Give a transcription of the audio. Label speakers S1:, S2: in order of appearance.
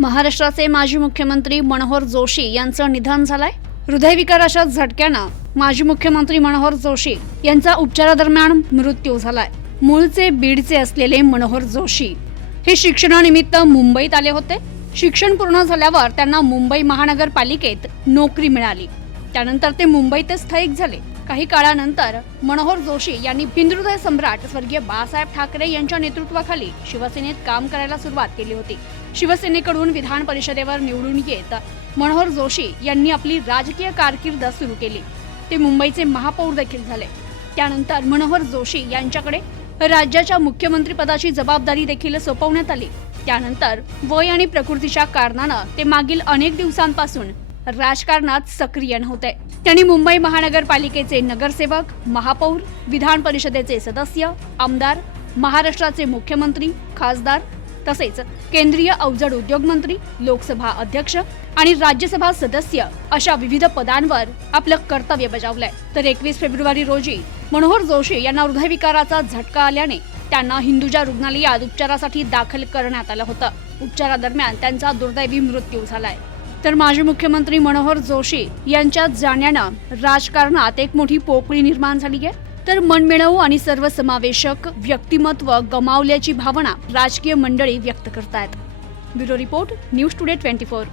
S1: महाराष्ट्राचे माजी मुख्यमंत्री मनोहर जोशी यांचं निधन झालंय? हृदयविकाराच्या झटक्यानं माजी मुख्यमंत्री मनोहर जोशी यांचा उपचारादरम्यान मृत्यू झालाय. मूळचे बीडचे असलेले मनोहर जोशी हे शिक्षणानिमित्त मुंबईत आले होते. शिक्षण पूर्ण झाल्यावर त्यांना मुंबई महानगरपालिकेत नोकरी मिळाली. त्यानंतर ते मुंबईतच स्थायिक झाले. काही काळानंतर मनोहर जोशी यांनी हिंदुहृदय सम्राट स्वर्गीय बाळासाहेब ठाकरे यांच्या नेतृत्वाखाली शिवसेनेत काम करायला सुरुवात केली होती. शिवसेनेकडून विधान परिषदेवर निवडून येत मनोहर जोशी यांनी आपली राजकीय कारकीर्द सुरू केली. ते मुंबईचे महापौर देखील झाले. त्यानंतर मनोहर जोशी यांच्याकडे राज्याच्या मुख्यमंत्रीपदाची जबाबदारी देखील सोपवण्यात आली. त्यानंतर वय आणि प्रकृतीच्या कारणानं ते मागील अनेक दिवसांपासून राजकारणात सक्रिय नव्हते. त्यांनी मुंबई महानगरपालिकेचे नगरसेवक महापौर विधान परिषदेचे सदस्य आमदार महाराष्ट्राचे मुख्यमंत्री खासदार तसेच केंद्रीय अवजड उद्योग मंत्री लोकसभा अध्यक्ष आणि राज्यसभा सदस्य अशा विविध पदांवर आपलं कर्तव्य बजावलंय. तर एकवीस फेब्रुवारी रोजी मनोहर जोशी यांना हृदयविकाराचा झटका आल्याने त्यांना हिंदुजा रुग्णालयात उपचारासाठी दाखल करण्यात आलं होतं. उपचारादरम्यान त्यांचा दुर्दैवी मृत्यू झालाय. तर माजी मुख्यमंत्री मनोहर जोशी यांच्या जाण्यानं राजकारणात एक मोठी पोकळी निर्माण झाली आहे. तर मनमिळवू आणि सर्वसमावेशक व्यक्तिमत्व गमावल्याची भावना राजकीय मंडळी व्यक्त करतायत. Bureau report news today twenty four.